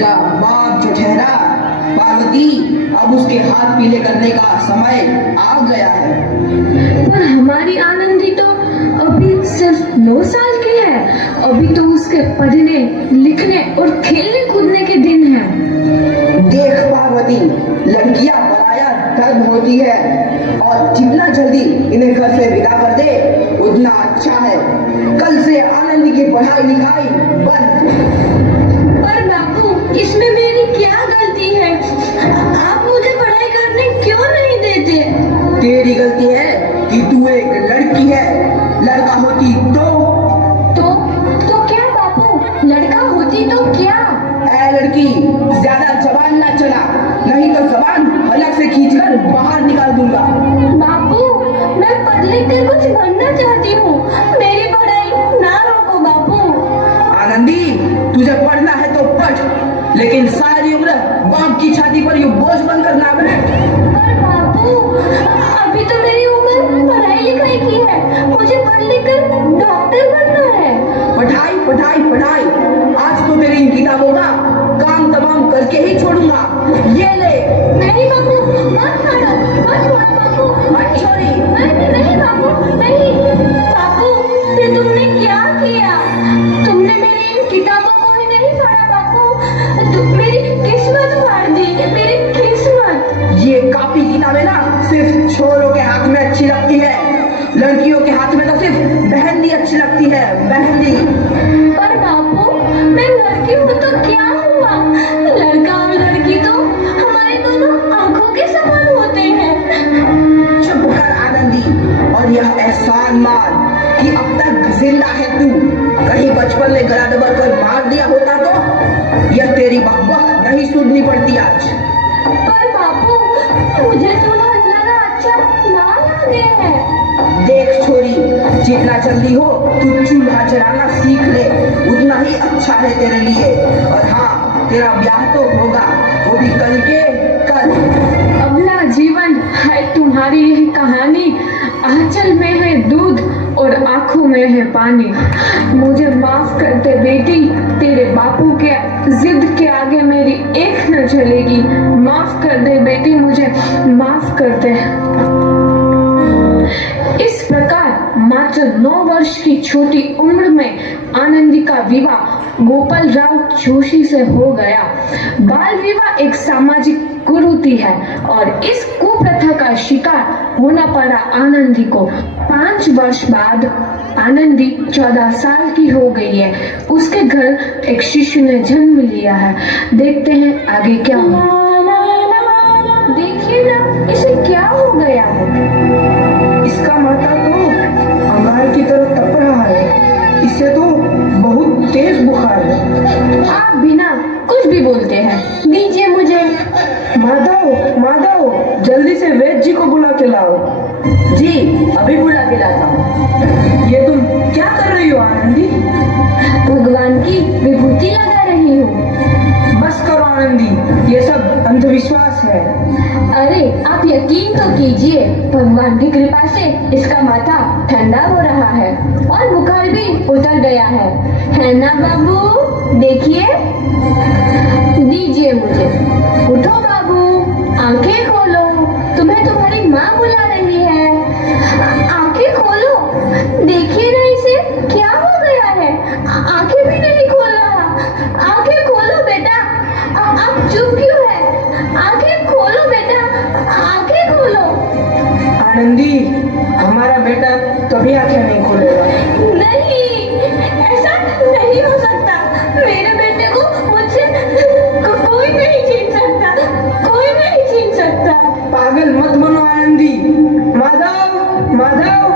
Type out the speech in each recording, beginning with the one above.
का बाप जो ठहरा, पार्वती अब उसके हाथ पीले करने का समय आ गया है। पर हमारी आनंदी तो अभी सिर्फ 9 साल की है। अभी तो उसके पढ़ने लिखने और खेलने कूदने के दिन हैं। देख पार्वती, लड़कियां पराया धर्म होती है और जितना जल्दी इन्हें घर से विदा कर दे उतना अच्छा है। कल से आनंद की पढ़ाई लिखाई बंद। पर बापू, इसमें मेरी क्या गलती है? आप मुझे पढ़ाई करने क्यों नहीं देते? तेरी गलती है कि तू एक लड़की है। लड़का होती तो क्या बापू? लड़का होती तो क्या? ऐ लड़की, ज्यादा जबान ना चला, नहीं तो जबान हलक से खींचकर बाहर निकाल दूंगा। बापू, मैं पढ़ लिख कर कुछ बनना चाहती हूँ। मेरी पढ़ाई ना रोको बापू। आनंदी, तुझे पढ़ना है तो पढ़, लेकिन सारी उम्र बाप की छाती पर यूं बोझ बनकर ना बैठ। पर बापू, अभी तो मेरी उम्र पढ़ाई लिखाई की है। मुझे पढ़ लिख कर डॉक्टर बनना है। पढ़ाई पढ़ाई पढ़ाई, आज तो तेरी इन किताबों का काम तमाम करके ही छोड़ूंगा। ये ले। नहीं बापू, मत मारो, मत छोड़ो बापू। मत छोड़ी। नहीं बापू, नहीं। बापू, ये तुमने क्या किया? तुमने मेरी इन किताबों को ही नहीं पढ़ा बापू। तुम मेरी किस्मत फाड़ दी, मेरी किस्मत। ये कापी किताबें ना सिर्फ छोरों के हाथ में अच्छी लगती है, लड़कियों के हाथ में तो सिर्फ मेहंदी अच्छी लगती है, मेहंदी। पर बापू, मैं लड़की हूँ तो क्या हुआ? लड़का और लड़की तो हमारे दोनों आंखों के समान होते हैं। चुप कर आनंदी, और यह एहसान मान कि अब तक जिंदा है तू। कहीं बचपन में गला दबा कर मार दिया होता तो यह तेरी बकबक नहीं सुननी पड़ती आज। पर बापू, मुझे चूल्हा जलाना अच्छा ना लगे है। देख छोरी, जितना जल्दी हो तू चूल्हा जलाना सीख ले, उतना ही अच्छा है तेरे लिए। और हाँ, तेरा ब्याह तो होगा, वो भी कल के कल। अगला जीवन है तुम्हारी यही कहानी। आंचल में है दूध और आंखों में है पानी। मुझे माफ कर दे बेटी, तेरे बापू के जिद के आगे मेरी एक न चलेगी। माफ कर दे बेटी, मुझे माफ कर दे। इस प्रकार मात्र 9 वर्ष की छोटी उम्र में आनंदी का विवाह गोपाल राव जोशी से हो गया। बाल विवाह एक सामाजिक कुरीति है और इस कुप्रथा का शिकार होना पड़ा आनंदी को। 5 वर्ष बाद आनंदी 14 साल की हो गई है। उसके घर एक शिशु ने जन्म लिया है। देखते हैं आगे क्या हुआ। देखिए ना, इसे क्या हो गया है? इसका माथा तो अंगार की तरह तप रहा है। इसे तो बहुत तेज बुखार है। आप बिना कुछ भी बोलते हैं, दीजिए मुझे। माधव, माधव, जल्दी से वैद्य जी को बुला के लाओ। जी, अभी बुला के लाता हूँ। ये तुम क्या कर रही हो आनंदी? भगवान की विभूति लगा रही हूँ। बस करो आनंदी, ये सब अंधविश्वास है। अरे आप यकीन तो कीजिए, भगवान की कृपा से इसका माथा ठंडा हो रहा है और बुखार भी उतर गया है ना बाबू? देखिए, दीजिए मुझे। उठो बाबू, आंखें खोलो, तुम्हें तुम्हारी माँ बुला रही है। आंखें खोलो, देखिए ना इसे क्या हो गया है। आंखें भी नहीं खोल रहा। आंखें खोलो बेटा। आप चुप क्यों है? आंखें खोलो बेटा, आंखें खोलो। आनंदी, हमारा बेटा कभी आंखें नहीं खोलेगा। नहीं, ऐसा नहीं हो सकता। मेरे बेटे को मुझसे कोई नहीं छीन सकता, कोई नहीं छीन सकता। पागल मत बनो आनंदी। माधव, माधव।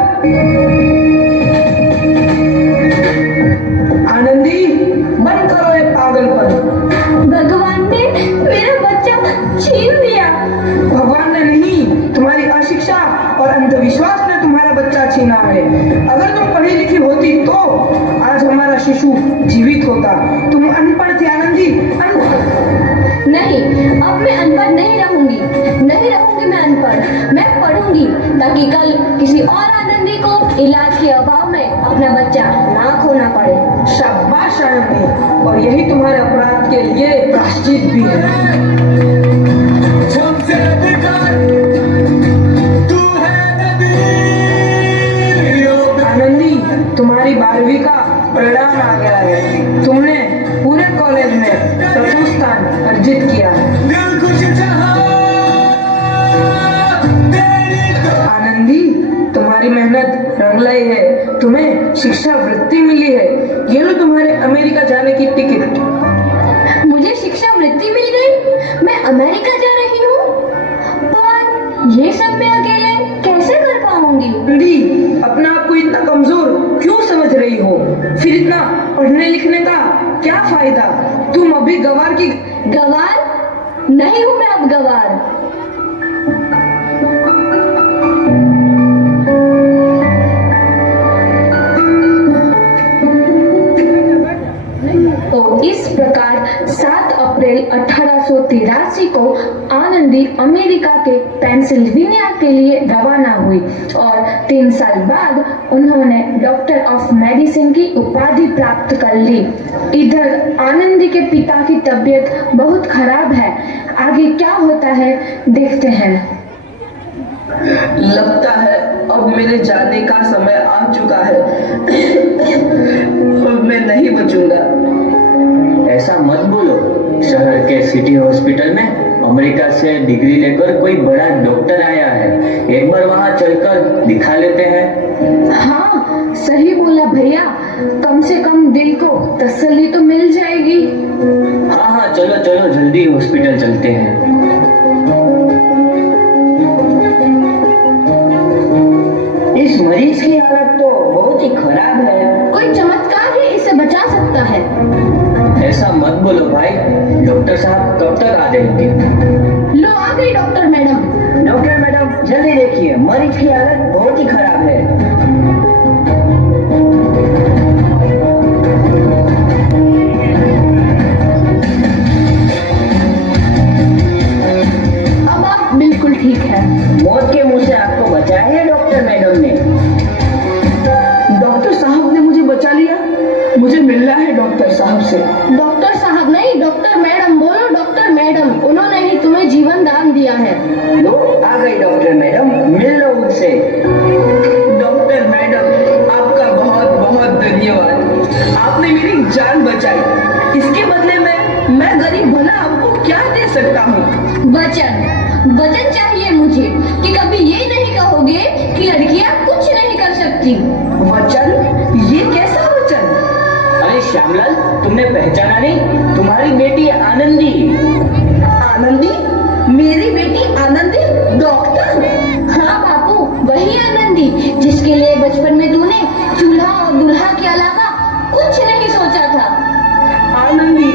आनंदी, बंद करो ये पागलपन। भगवान ने मेरा बच्चा छीन लिया। भगवान ने नहीं, तुम्हारी अशिक्षा और अंधविश्वास ने तुम्हारा बच्चा छीना है। अगर तुम पढ़ी लिखी होती तो आज हमारा शिशु जीवित होता। तुम अनपढ़ थी आनंदी, अनपढ़। नहीं, अब मैं अनपढ़ नहीं रहूंगी। नहीं रहूंगी मैं अनपढ़। मैं पढ़ूंगी ताकि कल किसी और आनंदी को इलाज के अभाव में अपना बच्चा ना खोना पड़े। शाबाश आनंदी, और यही तुम्हारे अपराध के लिए निश्चित भी है। सबसे अधिकार तू है नदी। आनंदी, तुम्हारी 12वीं का परिणाम आ गया है। तुमने पूरे कॉलेज में प्रथम स्थान अर्जित किया है। दिल कुछ चाहा तेरी तो आनंदी, तुम्हारी मेहनत रंग लाई है। तुम्हें शिक्षा वृत्ति मिली है। ये लो तुम्हारे अमेरिका जाने की टिकट। मुझे शिक्षा वृत्ति मिल गई, मैं अमेरिका जा रही हूँ। पर ये सब मैं अकेले कैसे कर पाऊंगी? आनंदी, अपना आप को इतना कमजोर क्यों समझ रही हो? फिर इतना पढ़ने लिखने का क्या फायदा? तुम अभी गवार की गवार नहीं हूँ मैं अब गवार। तो इस प्रकार 7 अप्रैल 1883 को आनंदी अमेरिका के पेंसिल्वेनिया के लिए रवाना हुई और 3 साल बाद उन्होंने डॉक्टर ऑफ मेडिसिन की उपाधि प्राप्त कर ली। इधर आनंदी के पिता की तबीयत बहुत खराब है। आगे क्या होता है देखते हैं। लगता है अब मेरे जाने का समय आ चुका है। अब मैं नहीं बचूंगा। ऐसा मत बोलो। शहर के सिटी हॉस्पिटल में अमेरिका से डिग्री लेकर कोई बड़ा डॉक्टर आया है। एक बार वहां चलकर दिखा लेते हैं। हाँ, सही बोला भैया। कम से कम दिल को तसल्ली तो मिल जाएगी। हाँ हाँ, चलो चलो जल्दी हॉस्पिटल चलते हैं। इस मरीज की हालत तो बहुत ही खराब है। कोई चमत्कार ही इसे बचा सकता है। ऐसा मत बोलो भाई। डॉक्टर साहब कब तक आ जाएंगे? लो आ गई डॉक्टर मैडम। डॉक्टर मैडम, जल्दी देखिए, मरीज की हालत बहुत ही खराब है। अब आप बिल्कुल ठीक है। मौत के मुंह से आपको बचाया है डॉक्टर मैडम ने। डॉक्टर साहब ने मुझे बचा लिया। मुझे मिलना है डॉक्टर साहब से। डॉक्टर साहब नहीं, डॉक्टर मैडम बोलो। डॉक्टर मैडम, उन्होंने ही तुम्हें जीवन दान दिया है। लो आ गई डॉक्टर मैडम, मिल लो उनसे। डॉक्टर मैडम, आपका बहुत बहुत धन्यवाद। आपने मेरी जान बचाई। इसके बदले में मैं गरीब भला आपको क्या दे सकता हूँ? वचन चाहिए मुझे कि कभी ये नहीं कहोगे कि लड़कियां कुछ नहीं कर सकती। वचन? ये कैसा वचन? अरे श्यामलाल, तुमने पहचाना नहीं? तुम्हारी बेटी आनंदी। आनंदी? मेरी बेटी आनंदी डॉक्टर? हाँ बापू, वही आनंदी जिसके लिए बचपन में तूने चूल्हा और दूल्हा के अलावा कुछ नहीं सोचा था। आनंदी,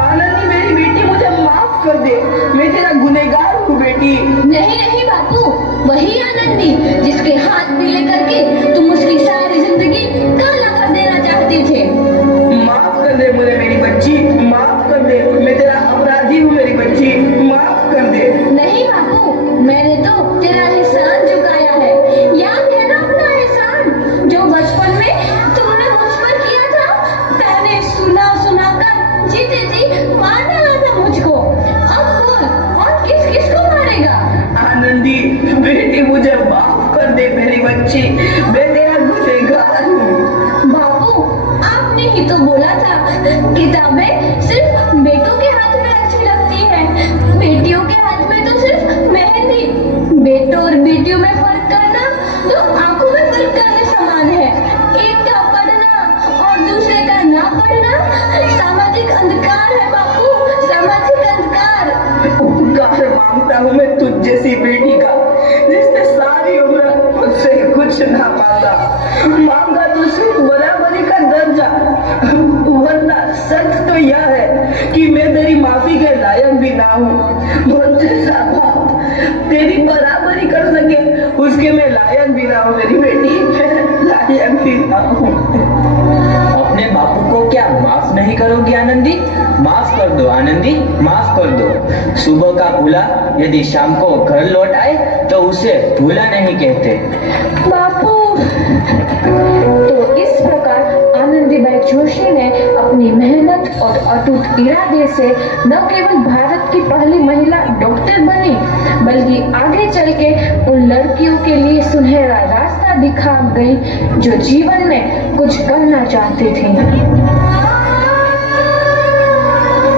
आनंदी मेरी बेटी, मुझे माफ कर दे। मैं तेरा गुनहगार हूँ बेटी। नहीं नहीं बापू, वही आनंदी जिसके हाथ पीले करके तुम उसकी सारी जिंदगी काला कर देना चाहते थे। माफ कर दे मुझे मेरी बच्ची, माफ कर दे। मैं तेरा अपराधी हूँ मेरी बच्ची, माफ कर दे। नहीं बापू, मैंने तो तेरा एहसान चुकाया है। याद है ना अपना एहसान जो बचपन में तुमने मुझ पर किया था? मैंने सुना सुना कर जीते जी मार डाला था मुझको। अब बोल, और किस किस को मारेगा? आनंदी बेटी, मुझे माफ कर दे मेरी बच्ची। मैं तेरा गुनहगार हूँ। बापू, आपने ही तो बोला था किताबें सिर्फ बेटों के हाथ में अच्छी लगती है, बेटियों के हाथ में तो सिर्फ मेहंदी। बेटों और बेटियों में फर्क करना तो आंखों में फर्क करने समान है। एक का पढ़ना और दूसरे का ना पढ़ना सामाजिक अंधकार है बापू, सामाजिक अंधकार। उपकार मांगता हूँ मैं तुझ जैसी बेटी का, जिसने सारी उम्र मुझसे कुछ ना मांगा। मांगा तो सिर्फ बराबरी का दर्जा। वरना सच तो यह है कि मैं तेरी माफी के लायक भी ना हूँ। मुझ जैसा बाप तेरी बराबरी कर सके, उसके मैं लायक भी ना हूँ मेरी बेटी, लायक भी ना हूँ। अपने बापू को क्या माफ नहीं करोगी आनंदी? माफ कर दो आनंदी, माफ कर दो। सुबह का भूला यदि शाम को घर लौट आए तो उसे भूला नहीं कहते। बापू। तो इस प्रकार आनंदी आनंदीबाई जोशी ने अपनी मेहनत और अटूट इरादे से न केवल भारत की पहली महिला डॉक्टर बनी, बल्कि आगे चल के उन लड़कियों के लिए सुनहरा रास्ता दिखा गई जो जीवन में कुछ करना चाहती थी।